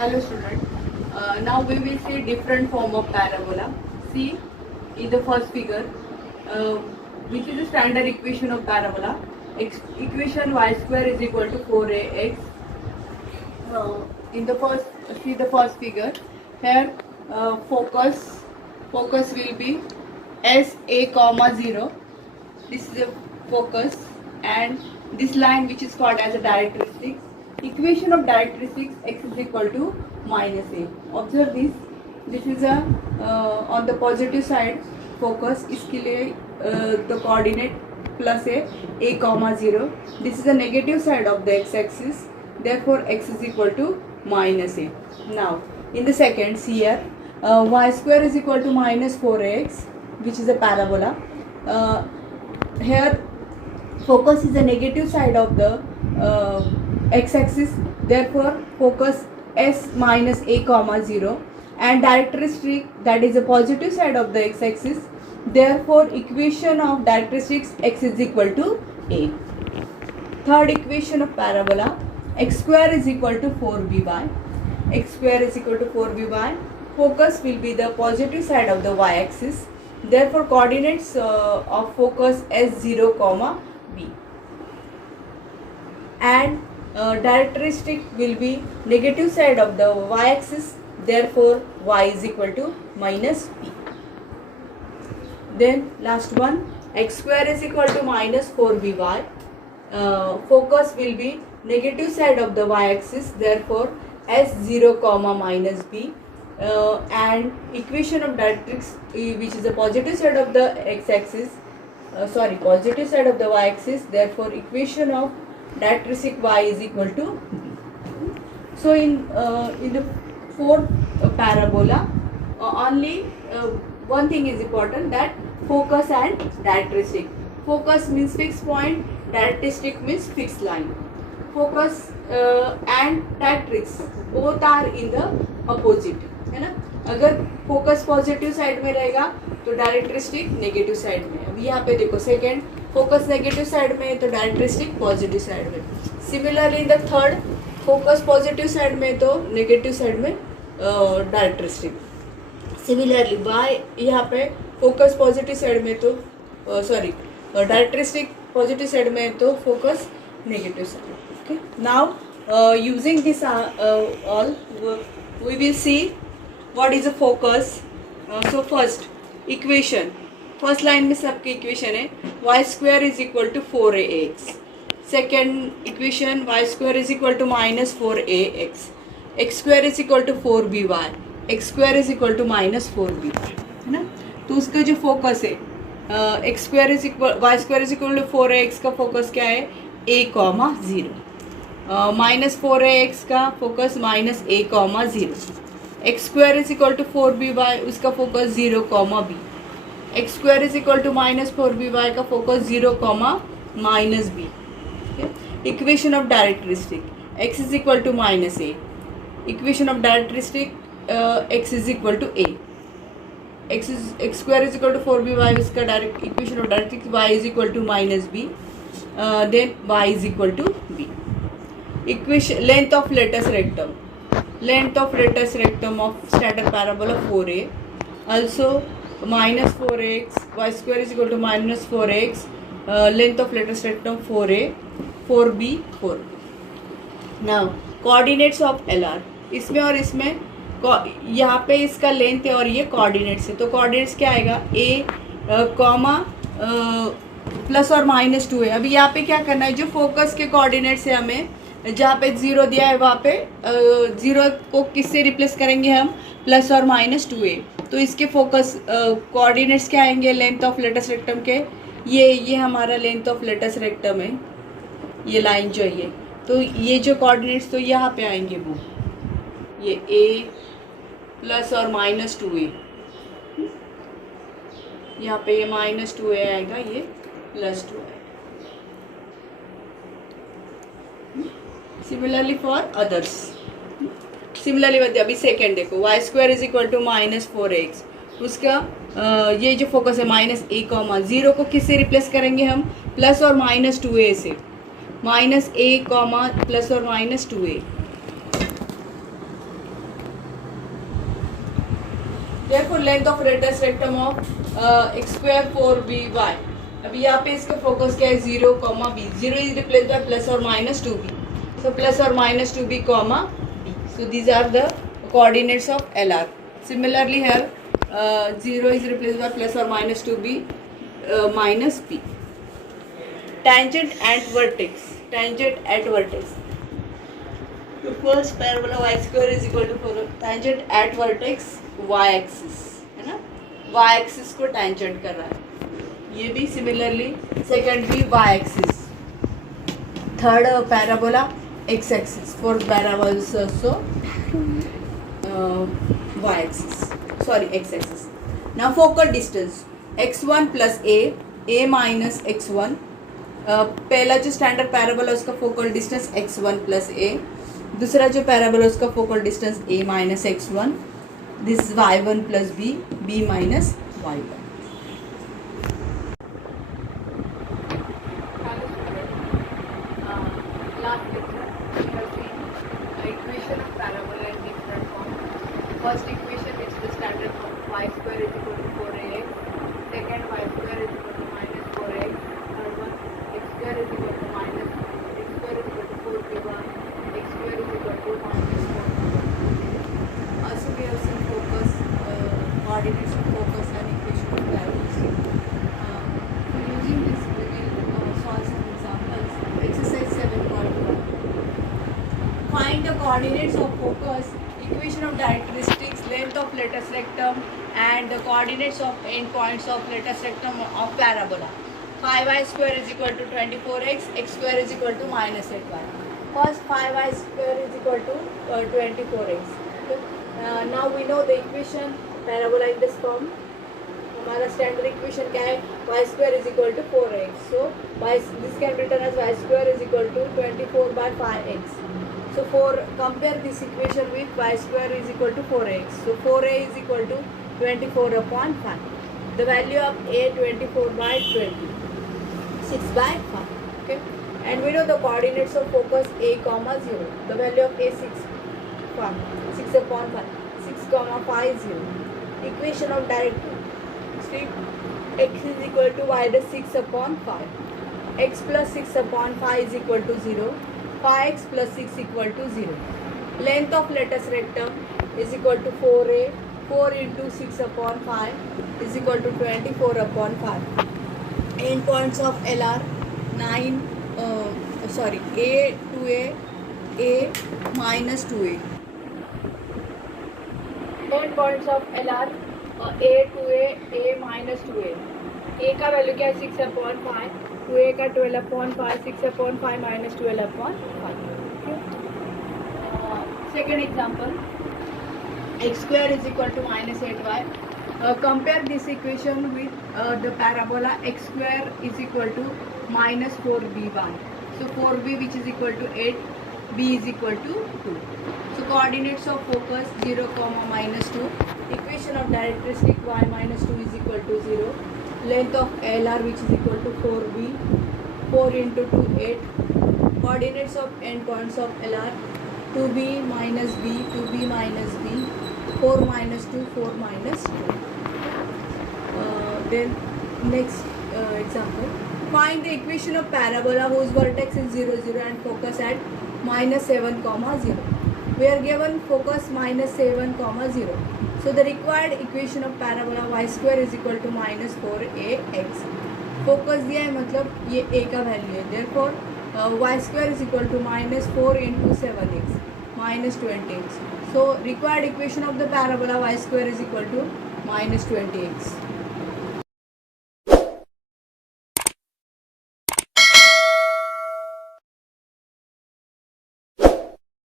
Hello student. Now we will see different form of parabola. See in the first figure, uh, which is the standard equation of parabola. Equation y square is equal to 4ax. In the first, see the first figure. Here, focus will be s a comma 0. This is a focus, and this line which is called as a directrix. Equation of directrix x is equal to minus a. Observe this. This is a on the positive side focus. इसके लिए the coordinate plus a comma 0. This is the negative side of the x-axis. Therefore x is equal to minus a. Now in the second, see here, y square is equal to minus 4x, which is a parabola. Here focus is the negative side of the x-axis, therefore focus s minus a comma 0, and directrix, that is the positive side of the x-axis, therefore equation of directrix x is equal to a. Third equation of parabola, x square is equal to 4by. X square is equal to 4by. Focus will be the positive side of the y-axis, therefore coordinates of focus s0 comma b, and directrix will be negative side of the y-axis, therefore y is equal to minus b. Then last one, x square is equal to minus 4by. Focus will be negative side of the y-axis, therefore s0 comma minus b. And equation of directrix, which is the positive side of the x-axis, positive side of the y-axis, therefore equation of directrix y is equal to b. So in the fourth parabola, only one thing is important, that focus and directrix. Focus means fixed point, directrix means fixed line. Focus and directrix both are in the opposite, है ना. अगर focus positive side में रहेगा तो directrix negative side में. अभी यहाँ पे देखो, सेकेंड फोकस नेगेटिव साइड में है तो डायरेक्ट्रिक्स पॉजिटिव साइड में. Similarly the third, focus positive side में तो नेगेटिव साइड में डायरेक्ट्रिक्स. सिमिलरली बाय यहाँ पे फोकस पॉजिटिव साइड में तो डायरेक्ट्रिक्स पॉजिटिव साइड में तो focus negative side. Okay, now using this all, we will see what is a focus. So first equation, first line में सबके equation है y square is equal to 4ax. Second equation, y square is equal to minus 4ax. x square is equal to 4by. x square is equal to minus 4by, है ना. तो उसका जो focus है x square is equal, y square is equal to 4ax का focus क्या है, a comma 0. Minus 4ax का focus minus a comma 0. X square is equal to 4by, उसका focus 0 comma b. X square is equal to minus 4by का focus 0 comma minus b. Equation of directrix x is equal to minus a. Equation of directrix x is equal to a. X square is equal to 4by, इसका direct equation of directrix y is equal to minus b. Then y is equal to b. Equation, length of latus rectum. Length of latus rectum of standard parabola 4a. Also minus 4x, y square is equal to minus 4x. Length of latus rectum 4a, 4b, 4. Now coordinates of LR. इसमें और इसमें यहाँ पे इसका length है और ये coordinates है, तो कोऑर्डिनेट्स क्या आएगा, a कॉमा प्लस और माइनस 2 है. अभी यहाँ पे क्या करना है, जो फोकस के कोऑर्डिनेट्स है हमें, जहाँ पे 0 दिया है वहाँ पे 0 को किससे रिप्लेस करेंगे हम, प्लस और माइनस 2a. तो इसके फोकस कोऑर्डिनेट्स क्या आएंगे, लेंथ ऑफ लेटस रेक्टम के, ये हमारा लेंथ ऑफ लेटस रेक्टम है, ये लाइन जो है, तो ये जो कोऑर्डिनेट्स तो यहाँ पे आएंगे वो ये a प्लस और माइनस 2a. यहाँ पे ये माइनस 2a आएगा, ये प्लस 2 आएगा. Similarly for others. सिमिलरली अभी सेकेंड देखो, y square is equal to minus 4x. उसका ये जो फोकस है माइनस a कॉमा 0 को किससे रिप्लेस करेंगे हम, प्लस और माइनस 2a से. माइनस a कॉमा प्लस और minus 2a. Therefore length of latus rectum of x square 4by. अभी यहाँ पे इसका फोकस क्या है 0, b. 0 is replaced by plus or minus 2b. So plus or minus 2b, b. So these are the coordinates of LR. Similarly here 0 is replaced by plus or minus 2b minus b. Tangent at vertex. Tangent at vertex. The first parabola y square is equal to 4. Tangent at vertex y axis है ना, y axis को tangent कर रहा है. ये भी similarly second भी y axis. Third parabola x axis. Fourth parabola is also y axis. Sorry, x axis. Now focal distance x1 plus a minus x1. पहला जो स्टैंडर्ड पैराबोला उसका फोकल डिस्टेंस x1 प्लस ए, दूसरा जो parabola उसका focal distance a minus x1. This is y1 plus b minus y1. Equation of parabola in different form. First equation is the standard form, y square is equal to 4ax. Second, y square is equal to minus 4x. Third one, x square is equal to minus x square is equal to 4by. X square is equal to minus 4. Also we have some focus, coordinates of focus and equation of parabolas. Using this we will solve some examples. Exercise 7.1. Find the coordinates of focus, equation of characteristics, length of latus rectum, and the coordinates of endpoints of latus rectum of parabola. 5y square is equal to 24x, x square is equal to minus 8y. First 5y square is equal to 24x. Okay. Now we know the equation parabola in this form. हमारा standard equation क्या है, y square is equal to 4x. So this can be written as y square is equal to 24 by 5x. So compare this equation with y square is equal to 4x. So 4a is equal to 24 upon 5. The value of a 24 by 20. 6 by 5. Okay. And we know the coordinates of focus a comma 0. The value of a 6 upon 5. 6 comma 5 0. Equation of direction. X is equal to minus 6 upon 5. X plus 6 upon 5 is equal to 0. 5x plus 6 equal to 0. Length of latus rectum is equal to 4a. 4 into 6 upon 5 is equal to 24 upon 5. Endpoints of LR 9. A to a minus 2a. Endpoints of LR a to a minus 2a. A का value क्या है 6 upon 5. 2a का 12 upon 5. 6 upon 5 minus 12 upon 5. Okay. Second example, x square is equal to minus 8y. Compare this equation with the parabola x square is equal to minus 4by. So 4b which is equal to 8, b is equal to 2. So coordinates of focus 0, minus 2. Equation of characteristic y minus 2 is equal to 0. Length of LR which is equal to 4b. 4 into 2 8. Coordinates of endpoints of LR 2b minus b, 2b minus b, 4 minus 2, 4 minus 2. Then next example, find the equation of parabola whose vertex is 0 0 and focus at minus 7 0. We are given focus minus 7 0. So the required equation of parabola y square is equal to minus 4ax. Focus दिया है मतलब ये a का value है. Therefore y square is equal to minus 4 into 7x minus 20x. So required equation of the parabola y square is equal to minus 20x.